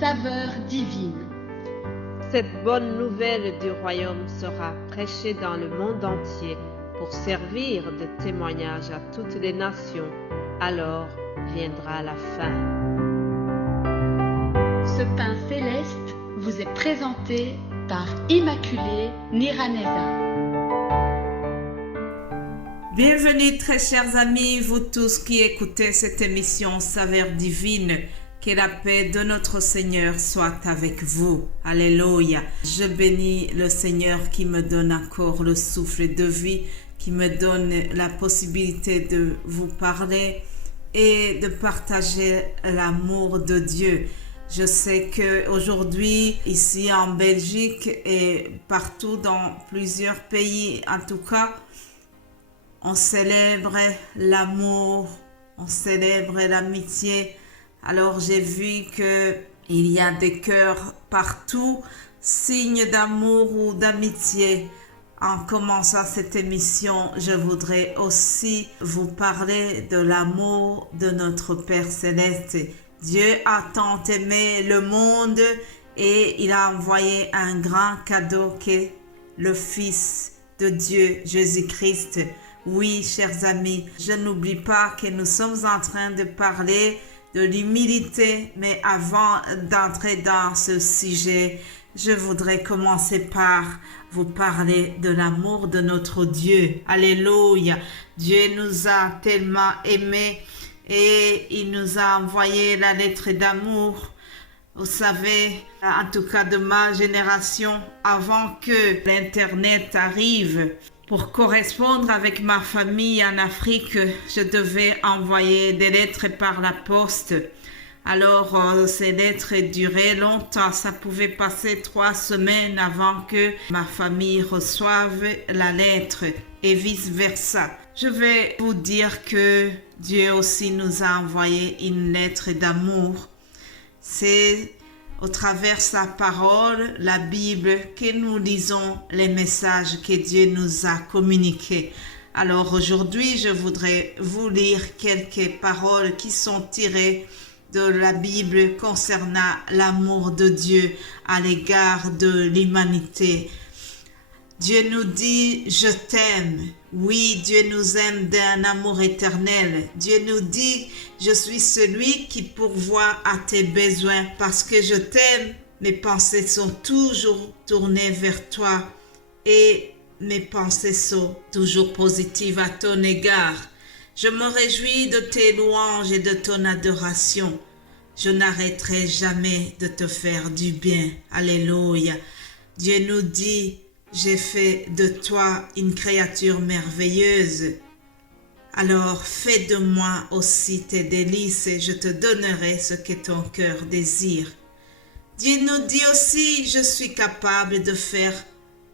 saveur divine. Cette bonne nouvelle du royaume sera prêchée dans le monde entier pour servir de témoignage à toutes les nations. Alors viendra la fin. Ce pain céleste vous est présenté par Immaculée Niraneza. Bienvenue très chers amis, vous tous qui écoutez cette émission Saveur divine. Que la paix de notre Seigneur soit avec vous. Alléluia. Je bénis le Seigneur qui me donne encore le souffle de vie, qui me donne la possibilité de vous parler et de partager l'amour de Dieu. Je sais qu'aujourd'hui, ici en Belgique et partout dans plusieurs pays, en tout cas, on célèbre l'amour, on célèbre l'amitié. Alors j'ai vu qu'il y a des cœurs partout, signes d'amour ou d'amitié. En commençant cette émission, je voudrais aussi vous parler de l'amour de notre Père Céleste. Dieu a tant aimé le monde et il a envoyé un grand cadeau qu'est le Fils de Dieu, Jésus-Christ. Oui, chers amis, je n'oublie pas que nous sommes en train de parler de l'humilité, mais avant d'entrer dans ce sujet, je voudrais commencer par vous parler de l'amour de notre Dieu. Alléluia. Dieu nous a tellement aimés et il nous a envoyé la lettre d'amour. Vous savez, en tout cas de ma génération, avant que l'Internet arrive, pour correspondre avec ma famille en Afrique, je devais envoyer des lettres par la poste. Alors, ces lettres duraient longtemps. Ça pouvait passer 3 semaines avant que ma famille reçoive la lettre et vice-versa. Je vais vous dire que Dieu aussi nous a envoyé une lettre d'amour. C'est au travers sa parole, la Bible, que nous lisons les messages que Dieu nous a communiqués. Alors aujourd'hui, je voudrais vous lire quelques paroles qui sont tirées de la Bible concernant l'amour de Dieu à l'égard de l'humanité. Dieu nous dit « Je t'aime ». Oui, Dieu nous aime d'un amour éternel. Dieu nous dit « Je suis celui qui pourvoit à tes besoins parce que je t'aime. Mes pensées sont toujours tournées vers toi et mes pensées sont toujours positives à ton égard. Je me réjouis de tes louanges et de ton adoration. Je n'arrêterai jamais de te faire du bien. » Alléluia. Dieu nous dit j'ai fait de toi une créature merveilleuse. Alors fais de moi aussi tes délices et je te donnerai ce que ton cœur désire. Dieu nous dit aussi, je suis capable de faire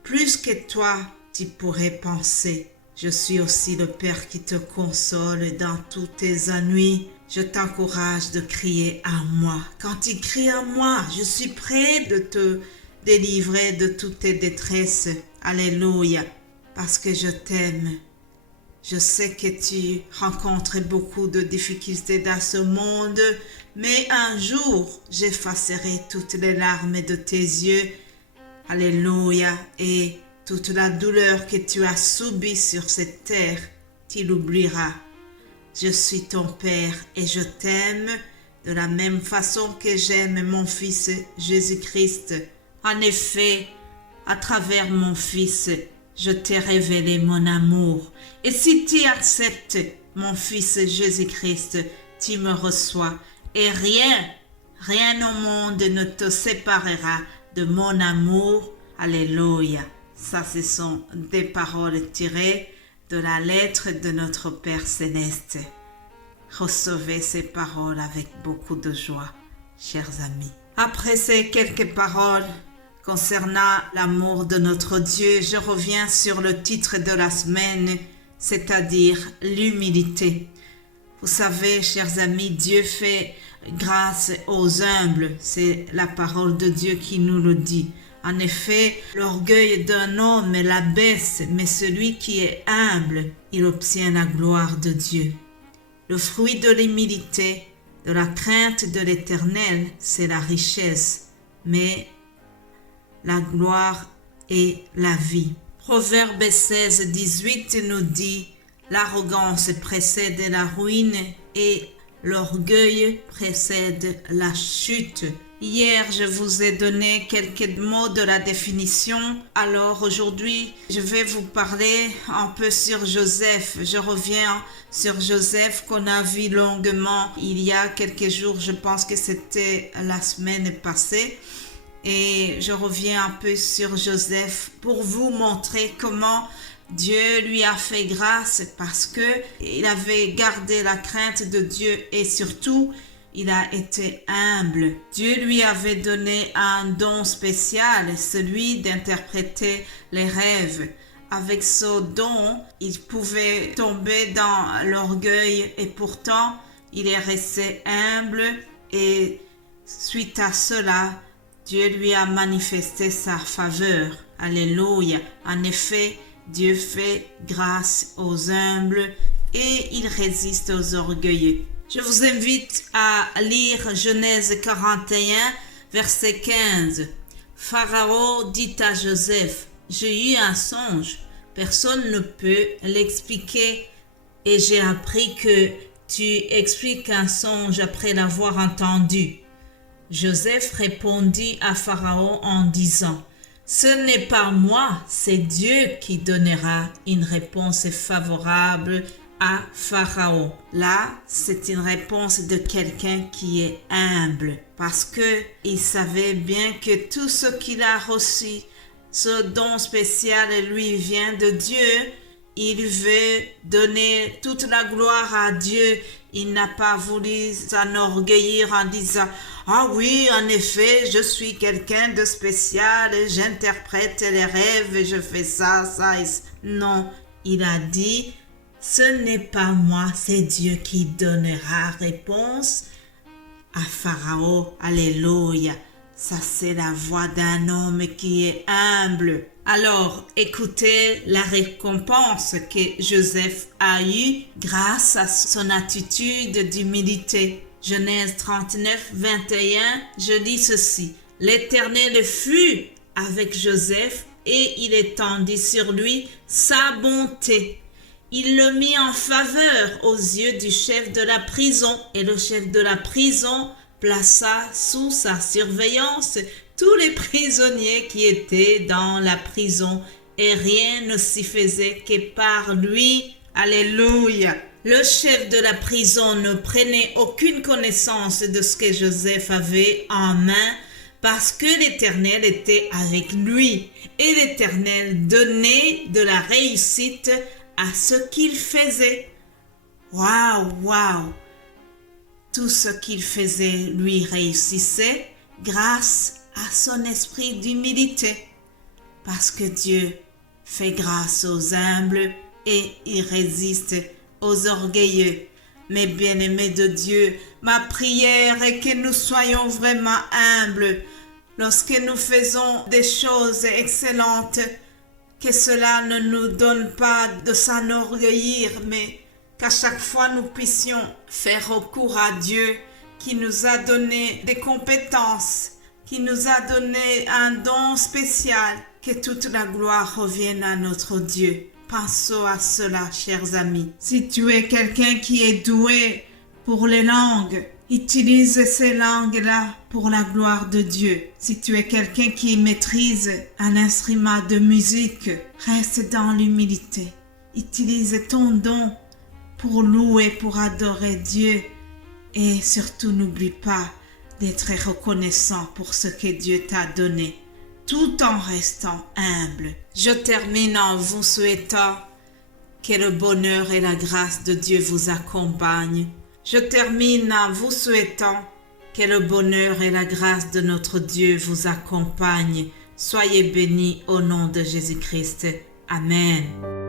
plus que toi tu pourrais penser. Je suis aussi le Père qui te console dans tous tes ennuis. Je t'encourage de crier à moi. Quand tu cries à moi, je suis prêt de te délivrer de toutes tes détresses. Alléluia. Parce que je t'aime. Je sais que tu rencontres beaucoup de difficultés dans ce monde, mais un jour, j'effacerai toutes les larmes de tes yeux. Alléluia. Et toute la douleur que tu as subie sur cette terre, tu l'oublieras. Je suis ton Père et je t'aime de la même façon que j'aime mon Fils Jésus-Christ. En effet, à travers mon Fils, je t'ai révélé mon amour. Et si tu acceptes mon Fils Jésus-Christ, tu me reçois. Et rien au monde ne te séparera de mon amour. Alléluia. Ça, ce sont des paroles tirées de la lettre de notre Père Céleste. Recevez ces paroles avec beaucoup de joie, chers amis. Après ces quelques paroles concernant l'amour de notre Dieu, je reviens sur le titre de la semaine, c'est-à-dire l'humilité. Vous savez, chers amis, Dieu fait grâce aux humbles. C'est la parole de Dieu qui nous le dit. En effet, l'orgueil d'un homme l'abaisse, mais celui qui est humble, il obtient la gloire de Dieu. Le fruit de l'humilité de la crainte de l'Éternel, c'est la richesse, mais la gloire et la vie. Proverbe 16, 18 nous dit, l'arrogance précède la ruine et l'orgueil précède la chute. Hier, je vous ai donné quelques mots de la définition. Alors aujourd'hui, je vais vous parler un peu sur Joseph. Je reviens sur Joseph qu'on a vu longuement il y a quelques jours. Je pense que c'était la semaine passée. Et je reviens un peu sur Joseph pour vous montrer comment Dieu lui a fait grâce parce que il avait gardé la crainte de Dieu et surtout, il a été humble. Dieu lui avait donné un don spécial, celui d'interpréter les rêves. Avec ce don, il pouvait tomber dans l'orgueil et pourtant, il est resté humble et suite à cela, Dieu lui a manifesté sa faveur. Alléluia. En effet, Dieu fait grâce aux humbles et il résiste aux orgueilleux. Je vous invite à lire Genèse 41, verset 15. Pharaon dit à Joseph, « J'ai eu un songe, personne ne peut l'expliquer et j'ai appris que tu expliques un songe après l'avoir entendu. » Joseph répondit à Pharaon en disant, « Ce n'est pas moi, c'est Dieu qui donnera une réponse favorable à Pharaon. » Là, c'est une réponse de quelqu'un qui est humble parce que il savait bien que tout ce qu'il a reçu, ce don spécial lui vient de Dieu. Il veut donner toute la gloire à Dieu. Il n'a pas voulu s'enorgueillir en disant « Ah oui, en effet, je suis quelqu'un de spécial, j'interprète les rêves, je fais ça, ça. » Non, il a dit « Ce n'est pas moi, c'est Dieu qui donnera réponse à Pharaon. » Alléluia. Ça, c'est la voix d'un homme qui est humble. Alors, écoutez la récompense que Joseph a eue grâce à son attitude d'humilité. Genèse 39, 21, je lis ceci. « L'Éternel fut avec Joseph et il étendit sur lui sa bonté. Il le mit en faveur aux yeux du chef de la prison et le chef de la prison plaça sous sa surveillance tous les prisonniers qui étaient dans la prison et rien ne s'y faisait que par lui. Alléluia. Le chef de la prison ne prenait aucune connaissance de ce que Joseph avait en main parce que l'Éternel était avec lui et l'Éternel donnait de la réussite à ce qu'il faisait. Waouh, waouh! Tout ce qu'il faisait lui réussissait grâce à son esprit d'humilité. Parce que Dieu fait grâce aux humbles et il résiste aux orgueilleux. Mes bien-aimés de Dieu, ma prière est que nous soyons vraiment humbles lorsque nous faisons des choses excellentes, que cela ne nous donne pas de s'enorgueillir, mais qu'à chaque fois nous puissions faire recours à Dieu qui nous a donné des compétences, qui nous a donné un don spécial, que toute la gloire revienne à notre Dieu. Pensons à cela, chers amis. Si tu es quelqu'un qui est doué pour les langues, utilise ces langues-là pour la gloire de Dieu. Si tu es quelqu'un qui maîtrise un instrument de musique, reste dans l'humilité. Utilise ton don pour louer, pour adorer Dieu. Et surtout, n'oublie pas d'être reconnaissant pour ce que Dieu t'a donné, tout en restant humble. Je termine en vous souhaitant que le bonheur et la grâce de Dieu vous accompagnent. Je termine en vous souhaitant que le bonheur et la grâce de notre Dieu vous accompagnent. Soyez bénis au nom de Jésus-Christ. Amen.